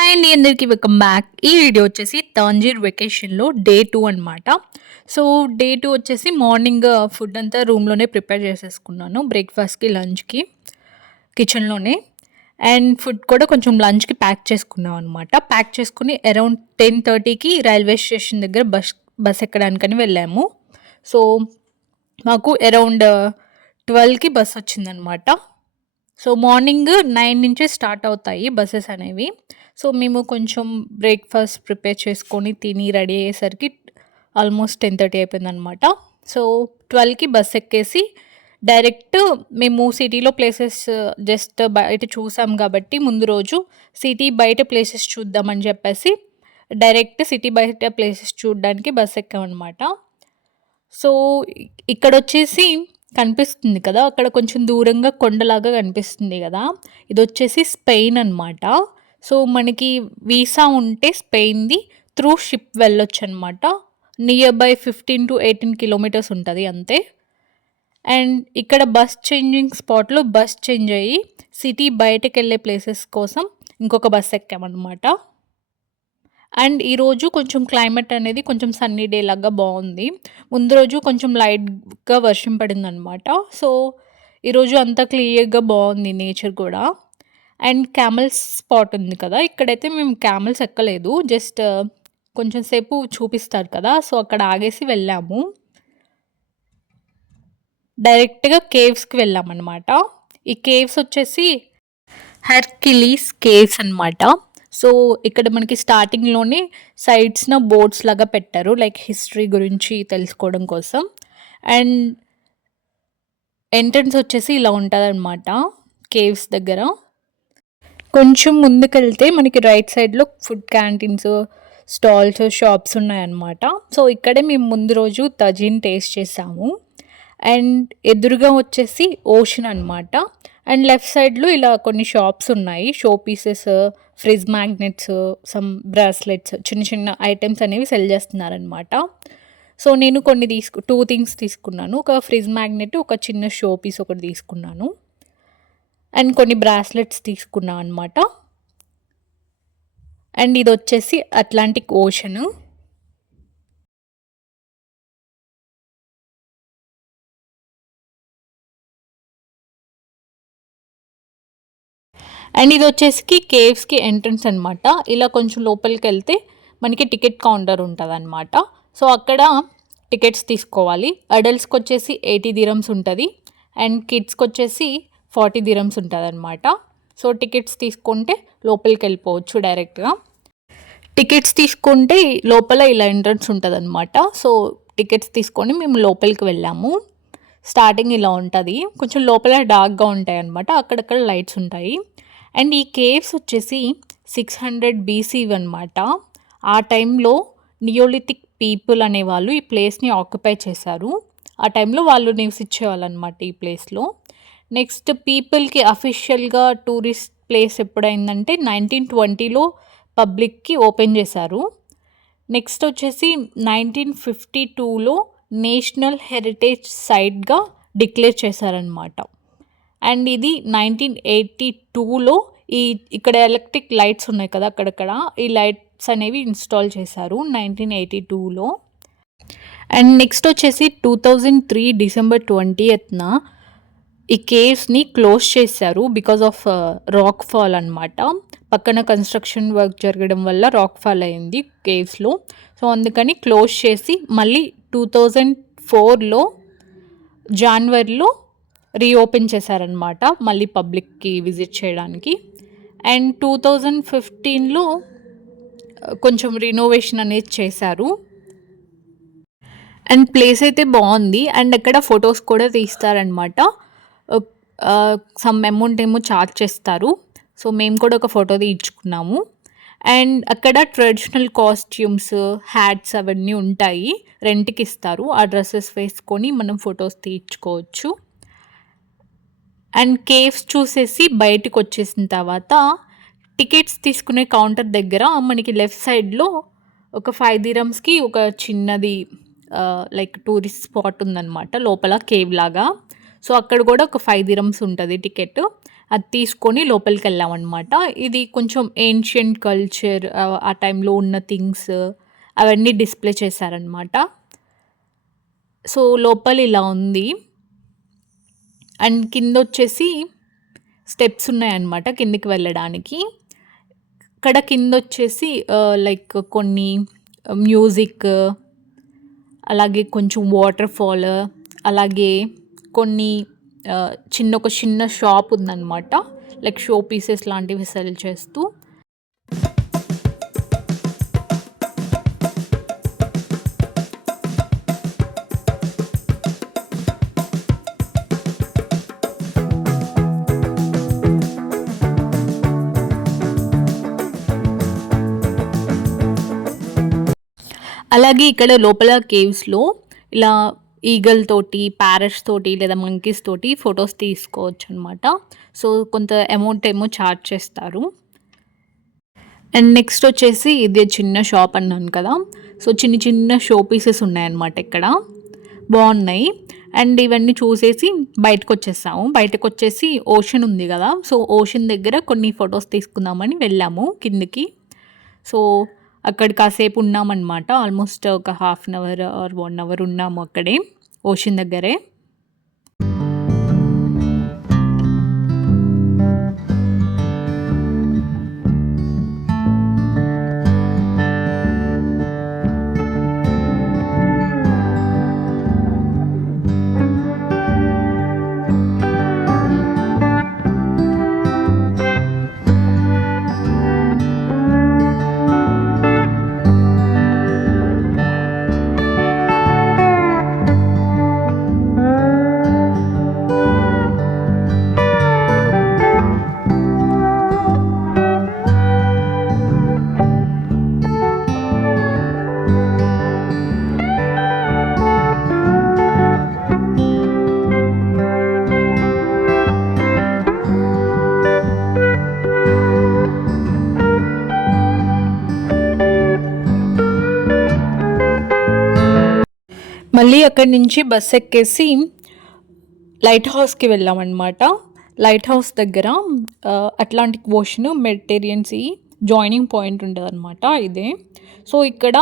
Hi అండి, అందరికీ welcome back. ఈ వీడియో వచ్చేసి తాంజీర్ వెకేషన్లో డే 2 అనమాట. సో డే 2 వచ్చేసి మార్నింగ్ ఫుడ్ అంతా రూమ్లోనే ప్రిపేర్ చేసేసుకున్నాను, బ్రేక్ఫాస్ట్కి లంచ్కి కిచెన్లోనే. అండ్ ఫుడ్ కూడా కొంచెం లంచ్కి ప్యాక్ చేసుకున్నాం అనమాట. ప్యాక్ చేసుకుని అరౌండ్ 10:30కి రైల్వే స్టేషన్ దగ్గర బస్ ఎక్కడానికని వెళ్ళాము. సో మాకు అరౌండ్ 12కి బస్ వచ్చిందనమాట. సో మార్నింగ్ 9 నుంచే స్టార్ట్ అవుతాయి బస్సెస్ అనేవి. సో మేము కొంచెం బ్రేక్ఫాస్ట్ ప్రిపేర్ చేసుకొని తిని రెడీ అయ్యేసరికి ఆల్మోస్ట్ 10:30 అయిపోయిందనమాట. సో 12కి బస్ ఎక్కేసి డైరెక్ట్ మేము సిటీలో ప్లేసెస్ జస్ట్ బయట చూసాం కాబట్టి ముందు రోజు సిటీ బయట ప్లేసెస్ చూద్దామని చెప్పేసి డైరెక్ట్ సిటీ బయట ప్లేసెస్ చూడడానికి బస్ ఎక్కామన్నమాట. సో ఇక్కడొచ్చేసి కనిపిస్తుంది కదా, అక్కడ కొంచెం దూరంగా కొండలాగా కనిపిస్తుంది కదా, ఇది వచ్చేసి స్పెయిన్ అనమాట. సో మనకి వీసా ఉంటే స్పెయిన్ది త్రూ షిప్ వెళ్ళొచ్చు అనమాట. నియర్ బై 15 to 18 కిలోమీటర్స్ ఉంటుంది అంతే. అండ్ ఇక్కడ బస్ చేంజింగ్ స్పాట్లో బస్ చేంజ్ అయ్యి సిటీ బయటకు వెళ్ళే ప్లేసెస్ కోసం ఇంకొక బస్ ఎక్కామన్నమాట. అండ్ ఈరోజు కొంచెం క్లైమేట్ అనేది కొంచెం సన్నీ డే లాగా బాగుంది. ముందు రోజు కొంచెం లైట్గా వర్షం పడిందనమాట. సో ఈరోజు అంతా క్లియర్గా బాగుంది నేచర్ కూడా. అండ్ క్యామెల్స్ స్పాట్ ఉంది కదా, ఇక్కడైతే మేము క్యామెల్స్ ఎక్కలేదు, జస్ట్ కొంచెం సేపు చూపిస్తారు కదా, సో అక్కడ ఆగేసి వెళ్ళాము. డైరెక్ట్గా కేవ్స్కి వెళ్ళామన్నమాట. ఈ కేవ్స్ వచ్చేసి హెర్క్యులీస్ కేవ్స్ అనమాట. సో ఇక్కడ మనకి స్టార్టింగ్లోనే సైడ్స్న బోర్డ్స్ లాగా పెట్టారు, లైక్ హిస్టరీ గురించి తెలుసుకోవడం కోసం. అండ్ ఎంట్రన్స్ వచ్చేసి ఇలా ఉంటుంది అనమాట కేవ్స్ దగ్గర. కొంచెం ముందుకెళ్తే మనకి రైట్ సైడ్లో ఫుడ్ క్యాంటీన్స్, స్టాల్స్, షాప్స్ ఉన్నాయన్నమాట. సో ఇక్కడే మేము ముందు రోజు తజీన్ టేస్ట్ చేసాము. అండ్ ఎదురుగా వచ్చేసి ఓషన్ అనమాట. అండ్ లెఫ్ట్ సైడ్లో ఇలా కొన్ని షాప్స్ ఉన్నాయి, show pieces, fridge magnets, some bracelets, చిన్న చిన్న ఐటమ్స్ అనేవి సెల్ చేస్తున్నారనమాట. సో నేను కొన్ని 2 థింగ్స్ తీసుకున్నాను, ఒక ఫ్రిజ్ మ్యాగ్నెట్, ఒక చిన్న షో పీస్ ఒకటి తీసుకున్నాను. అండ్ కొన్ని బ్రాస్లెట్స్ తీసుకున్నాను అనమాట. అండ్ ఇది వచ్చేసి అట్లాంటిక్ ఓషన్. అండ్ ఇది వచ్చేసి కేవ్స్కి ఎంట్రన్స్ అనమాట. ఇలా కొంచెం లోపలికి వెళ్తే మనకి టికెట్ కౌంటర్ ఉంటుంది అనమాట. సో అక్కడ టికెట్స్ తీసుకోవాలి. అడల్ట్స్కి వచ్చేసి 80 dirhams ఉంటుంది, అండ్ కిడ్స్కి వచ్చేసి 40 dirhams ఉంటుంది అనమాట. సో టికెట్స్ తీసుకుంటే లోపలికి వెళ్ళిపోవచ్చు డైరెక్ట్గా. టికెట్స్ తీసుకుంటే లోపల ఇలా ఎంట్రన్స్ ఉంటుంది అనమాట. సో టికెట్స్ తీసుకొని మేము లోపలికి వెళ్ళాము. స్టార్టింగ్ ఇలా ఉంటుంది, కొంచెం లోపల డార్క్గా ఉంటాయి అనమాట, అక్కడక్కడ లైట్స్ ఉంటాయి. అండ్ ఈ కేవ్స్ వచ్చేసి 600 BC అనమాట. ఆ టైంలో నియోలిథిక్ పీపుల్ అనేవాళ్ళు ఈ ప్లేస్ని ఆక్యుపై చేశారు. ఆ టైంలో వాళ్ళు నివసించేవాళ్ళు అనమాట ఈ ప్లేస్లో. నెక్స్ట్ పీపుల్కి అఫీషియల్గా టూరిస్ట్ ప్లేస్ ఎప్పుడైందంటే 1920లో పబ్లిక్కి ఓపెన్ చేశారు. నెక్స్ట్ వచ్చేసి 1952లో నేషనల్ హెరిటేజ్ సైట్గా డిక్లేర్ చేశారనమాట. అండ్ ఇది 1982లో ఇక్కడ ఎలక్ట్రిక్ లైట్స్ ఉన్నాయి కదా అక్కడక్కడ, ఈ లైట్స్ అనేవి ఇన్స్టాల్ చేశారు 1982లో. అండ్ నెక్స్ట్ వచ్చేసి 2003 December 20th ఈ కేవ్స్ని క్లోజ్ చేశారు బికాజ్ ఆఫ్ రాక్ ఫాల్ అనమాట. పక్కన కన్స్ట్రక్షన్ వర్క్ జరగడం వల్ల రాక్ ఫాల్ అయింది కేవ్స్లో. సో అందుకని క్లోజ్ చేసి మళ్ళీ 2004లో జనవరిలో రీఓపెన్ చేశారనమాట, మళ్ళీ పబ్లిక్కి విజిట్ చేయడానికి. అండ్ 2015లో కొంచెం రినోవేషన్ అనేది చేశారు. అండ్ ప్లేస్ అయితే బాగుంది. అండ్ అక్కడ ఫొటోస్ కూడా తీస్తారనమాట. సమ్ అమౌంట్ ఏమో ఛార్జ్ చేస్తారు. సో మేము కూడా ఒక ఫోటో తీయించుకున్నాము. అండ్ అక్కడ ట్రెడిషనల్ కాస్ట్యూమ్స్, హ్యాట్స్ అవన్నీ ఉంటాయి, రెంట్కి ఇస్తారు. ఆ డ్రెస్సెస్ వేసుకొని మనం ఫొటోస్ తీయించుకోవచ్చు. అండ్ కేవ్స్ చూసేసి బయటకు వచ్చేసిన తర్వాత టికెట్స్ తీసుకునే కౌంటర్ దగ్గర మనకి లెఫ్ట్ సైడ్లో ఒక 5 dirhamsకి ఒక చిన్నది లైక్ టూరిస్ట్ స్పాట్ ఉందన్నమాట లోపల కేవ్ లాగా. సో అక్కడ కూడా ఒక 5 dirhams ఉంటుంది టికెట్. అది తీసుకొని లోపలికి వెళ్ళామన్నమాట. ఇది కొంచెం ఏన్షియంట్ కల్చర్, ఆ టైంలో ఉన్న థింగ్స్ అవన్నీ డిస్ప్లే చేశారనమాట. సో లోపల ఇలా ఉంది. అండ్ కిందొచ్చేసి స్టెప్స్ ఉన్నాయన్నమాట కిందికి వెళ్ళడానికి. ఇక్కడ కిందొచ్చేసి లైక్ కొన్ని మ్యూజిక్, అలాగే కొంచెం వాటర్ ఫాల్, అలాగే కొన్ని ఒక చిన్న షాప్ ఉందన్నమాట. లైక్ షో పీసెస్ లాంటివి సెల్ చేస్తూ. అలాగే ఇక్కడ లోపల కేవ్స్‌లో ఇలా ఈగల్ తోటి, ప్యారట్స్ తోటి లేదా మంకీస్ తోటి ఫోటోస్ తీసుకోవచ్చనమాట. సో కొంత అమౌంట్ ఏమో చార్జ్ చేస్తారు. అండ్ నెక్స్ట్ వచ్చేసి ఇది చిన్న షాప్ అన్నాను కదా! సో చిన్న షో పీసెస్ ఉన్నాయన్నమాట ఇక్కడ. బాగున్నాయి. అండ్ ఇవన్నీ చూసేసి బయటకొచ్చేసాము. బయటకొచ్చేసి ఓషన్ ఉంది కదా! సో ఓషన్ దగ్గర కొన్ని ఫోటోస్ తీసుకుందామని వెళ్ళాము కిందకి. సో అక్కడ కాసేపు ఉన్నామన్నమాట. ఆల్మోస్ట్ ఒక half an hour or 1 hour ఉన్నాము అక్కడే ఓషన్ దగ్గరే. మళ్ళీ అక్కడి నుంచి బస్ ఎక్కేసి లైట్ హౌస్కి వెళ్ళామన్నమాట. లైట్ హౌస్ దగ్గర Atlantic ocean, Mediterranean sea joining point ఉంటుందన్నమాట ఇదే. సో ఇక్కడ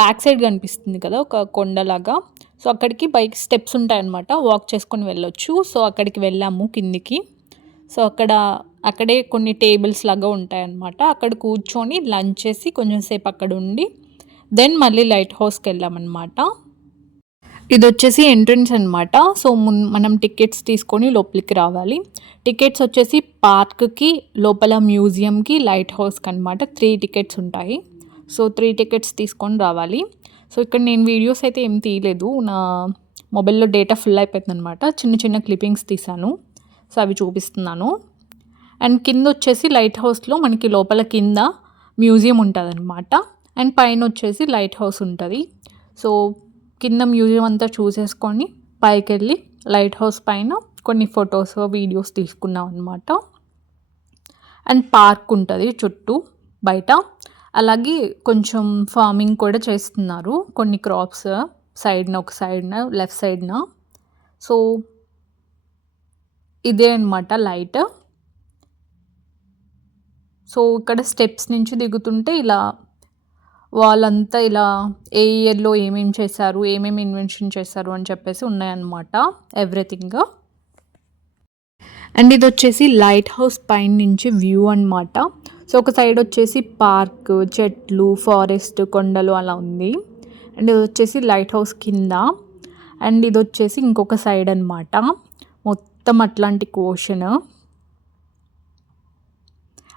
బ్యాక్ సైడ్ కనిపిస్తుంది కదా ఒక కొండలాగా. సో అక్కడికి బైక్ స్టెప్స్ ఉంటాయన్నమాట, వాక్ చేసుకొని వెళ్ళొచ్చు. సో అక్కడికి వెళ్ళాము కిందికి. సో అక్కడే కొన్ని టేబుల్స్ లాగా ఉంటాయన్నమాట. అక్కడ కూర్చొని లంచ్ చేసి కొంచెం సేపు అక్కడ ఉండి దెన్ మళ్ళీ లైట్ హౌస్కి వెళ్ళామన్నమాట. ఇది వచ్చేసి ఎంట్రన్స్ అనమాట. సో మనం టికెట్స్ తీసుకొని లోపలికి రావాలి. టికెట్స్ వచ్చేసి పార్క్కి, లోపల మ్యూజియంకి, లైట్ హౌస్కి అనమాట 3 టికెట్స్ ఉంటాయి. సో 3 టికెట్స్ తీసుకొని రావాలి. సో ఇక్కడ నేను వీడియోస్ అయితే ఏం తీయలేదు, నా మొబైల్లో డేటా ఫుల్ అయిపోతుంది అనమాట. చిన్న క్లిప్పింగ్స్ తీసాను, సో అవి చూపిస్తున్నాను. అండ్ కింద వచ్చేసి లైట్ హౌస్లో మనకి లోపల కింద మ్యూజియం ఉంటుంది అనమాట. అండ్ పైన వచ్చేసి లైట్ హౌస్ ఉంటుంది. సో కింద మ్యూజియం అంతా చూసేసుకొని పైకి వెళ్ళి లైట్ హౌస్ పైన కొన్ని ఫొటోస్, వీడియోస్ తీసుకున్నాం అనమాట. అండ్ పార్క్ ఉంటుంది చుట్టూ బయట. అలాగే కొంచెం ఫార్మింగ్ కూడా చేస్తున్నారు, కొన్ని క్రాప్స్ ఒక సైడ్న లెఫ్ట్ సైడ్న. సో ఇదే అనమాట లైట్. సో ఇక్కడ స్టెప్స్ నుంచి దిగుతుంటే ఇలా వాళ్ళంతా ఇలా ఏ ఇయర్లో ఏమేమి చేశారు, ఏమేమి ఇన్వెన్షన్ చేశారు అని చెప్పేసి ఉన్నాయన్నమాట ఎవ్రీథింగ్. అండ్ ఇది వచ్చేసి లైట్ హౌస్ పైన నుంచి వ్యూ అనమాట. సో ఒక సైడ్ వచ్చేసి పార్క్, చెట్లు, ఫారెస్ట్, కొండలు అలా ఉంది. అండ్ ఇది వచ్చేసి లైట్ హౌస్ కింద. అండ్ ఇది వచ్చేసి ఇంకొక సైడ్ అనమాట, మొత్తం అట్లాంటిక్ ఓషన్.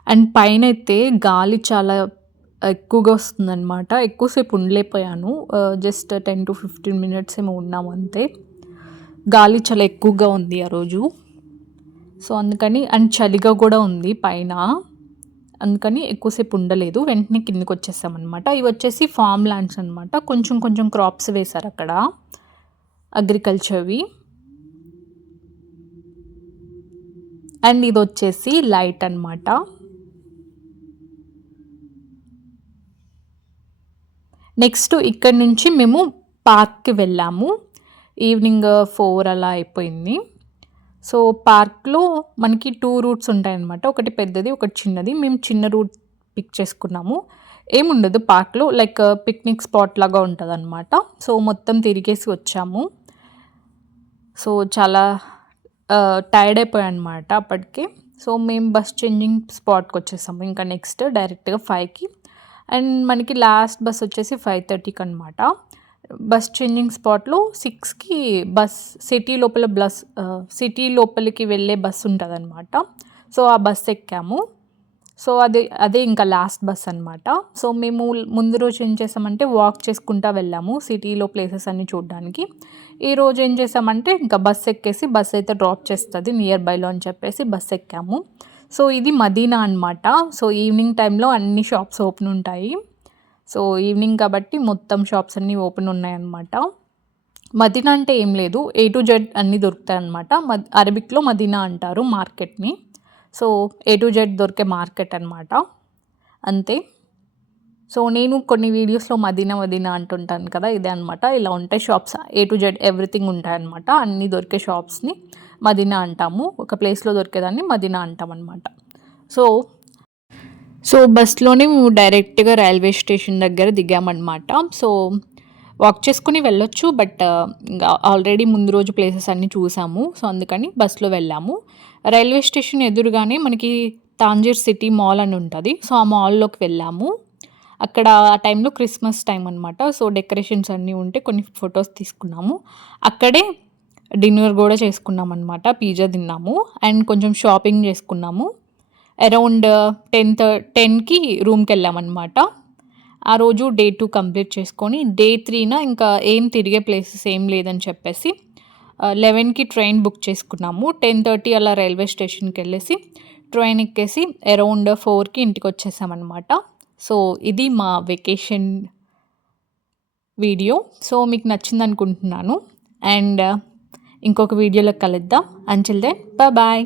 అండ్ పైన అయితే గాలి చాలా ఎక్కువగా వస్తుందన్నమాట. ఎక్కువసేపు ఉండలేకపోయాను, జస్ట్ 10 to 15 minutes ఏమో ఉన్నాము అంతే. గాలి చాలా ఎక్కువగా ఉంది ఆ రోజు. సో అందుకని, అండ్ చలిగా కూడా ఉంది పైన, అందుకని ఎక్కువసేపు ఉండలేదు, వెంటనే కిందకి వచ్చేసామన్నమాట. ఇవి వచ్చేసి ఫామ్ ల్యాండ్స్ అనమాట, కొంచెం క్రాప్స్ వేశారు అక్కడ, అగ్రికల్చర్వి. అండ్ ఇది వచ్చేసి లైట్ అనమాట. నెక్స్ట్ ఇక్కడ నుంచి మేము పార్క్కి వెళ్ళాము. ఈవినింగ్ 4 అలా అయిపోయింది. సో పార్క్‌లో మనకి 2 రూట్స్ ఉంటాయన్నమాట. ఒకటి పెద్దది, ఒకటి చిన్నది. మేము చిన్న రూట్ పిక్ చేసుకున్నాము. ఏముండదు పార్క్‌లో లైక్ పిక్నిక్ స్పాట్ లాగా ఉంటదన్నమాట. సో మొత్తం తిరిగేసి వచ్చాము. సో చాలా టైర్డ్ అయిపోయానమాట అప్పటికే. సో మేము బస్ చేంజింగ్ స్పాట్‌కొచ్చేసాము. ఇంకా నెక్స్ట్ డైరెక్ట్‌గా 5కి అండ్ మనకి లాస్ట్ బస్ వచ్చేసి 5:30కి అనమాట. బస్ చేంజింగ్ స్పాట్‌లో 6కి బస్ సిటీ లోపలికి వెళ్ళే బస్ ఉంటదనమాట. సో ఆ బస్ ఎక్కాము. సో అదే ఇంకా లాస్ట్ బస్ అనమాట. సో మేము ముందు రోజు ఏం చేసామంటే వాక్ చేసుకుంటా వెళ్ళాము సిటీలో ప్లేసెస్ అన్నీ చూడడానికి. ఈరోజు ఏం చేసామంటే ఇంకా బస్ ఎక్కేసి బస్ అయితే డ్రాప్ చేస్తది నియర్ బైలో అని చెప్పేసి బస్ ఎక్కాము. సో ఇది మదీనా అనమాట. సో ఈవినింగ్ టైంలో అన్ని షాప్స్ ఓపెన్ ఉంటాయి. సో ఈవినింగ్ కాబట్టి మొత్తం షాప్స్ అన్నీ ఓపెన్ ఉన్నాయన్నమాట. మదీనా అంటే ఏం లేదు, ఏ టు జెడ్ అన్నీ దొరుకుతాయన్నమాట. అరబిక్‌లో మదీనా అంటారు మార్కెట్‌ని. సో ఏ టు జెడ్ దొరికే మార్కెట్ అనమాట. అంతే. సో నేను కొన్ని వీడియోస్‌లో మదీనా, మదీనా అంటుంటాను కదా! ఇదే అనమాట. ఇలా ఉంటాయి shops. A to Z everything ఉంటాయన్నమాట. అన్నీ దొరికే షాప్స్‌ని మదీనా అంటాము. ఒక ప్లేస్‌లో దొరికేదాన్ని మదీనా అంటామనమాట. సో బస్‌లోనే మేము డైరెక్ట్‌గా రైల్వే స్టేషన్ దగ్గర దిగామనమాట. సో వాక్ చేసుకొని వెళ్ళొచ్చు. బట్ ఇంగా ఆల్రెడీ ముందు రోజు ప్లేసెస్ అన్నీ చూసాము. సో అందుకని బస్‌లో వెళ్ళాము. రైల్వే స్టేషన్ ఎదురుగానే మనకి తాంజీర్ సిటీ మాల్ అని ఉంటది. సో ఆ మాల్‌లోకి వెళ్ళాము. అక్కడ ఆ టైంలో క్రిస్మస్ టైం అనమాట. సో డెకరేషన్స్ అన్నీ ఉంటే కొన్ని ఫొటోస్ తీసుకున్నాము. అక్కడే డిన్నర్ గూడా చేసుకున్నామనమాట. పిజ్జా తిన్నాము అండ్ కొంచెం షాపింగ్ చేసుకున్నాము. అరౌండ్ 10కి రూమ్‌కెళ్ళామనమాట. ఆ రోజు డే 2 కంప్లీట్ చేసుకొని డే 3న ఇంకా ఏం తిరిగే ప్లేసెస్ ఏం లేదని చెప్పేసి 11కి ట్రైన్ బుక్ చేసుకున్నాము. 10:30 అలా రైల్వే స్టేషన్‌కెళ్ళేసి ట్రైన్ ఎక్కేసి అరౌండ్ 4కి ఇంటికొచ్చేసామనమాట. సో ఇది మా వెకేషన్ వీడియో. సో మీకు నచ్చిందనుకుంటున్నాను. అండ్ ఇంకొక వీడియోలో కలుద్దాం. Until then bye.